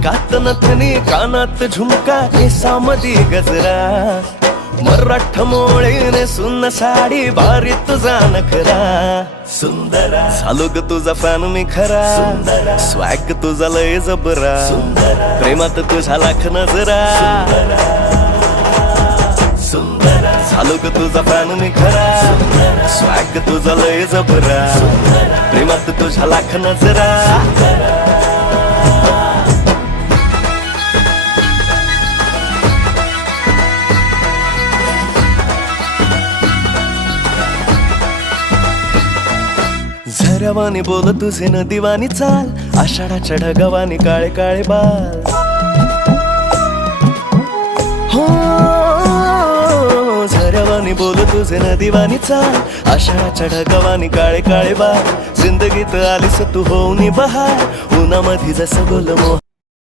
नाकात नथनी कानात झुमका केसामधी गजरा मराठ मोळीने सुन्न साडी भारी तुझा नखरा सुंदरा झालो ग तुझा फॅन मी खरा स्वॅग तुझा लय जबरा प्रेमात तुझा लाख नजरा सुंदरा झालो ग तुझा फॅन मी खरा स्वॅग तुझा लय जबरा प्रेमात तुझा लाख नजरा झऱ्यावानी बोल तुझे नदीवानी चाल आषाढाच्या ढगावानी काळे काळे बाल हो झऱ्यावानी बोल तुझे नदीवानी चाल आषाढाच्या ढगावानी काळे काळे बाल जिंदगीत आलीस तू होऊनी बहार उन्हामध्ये जसं बोल मोह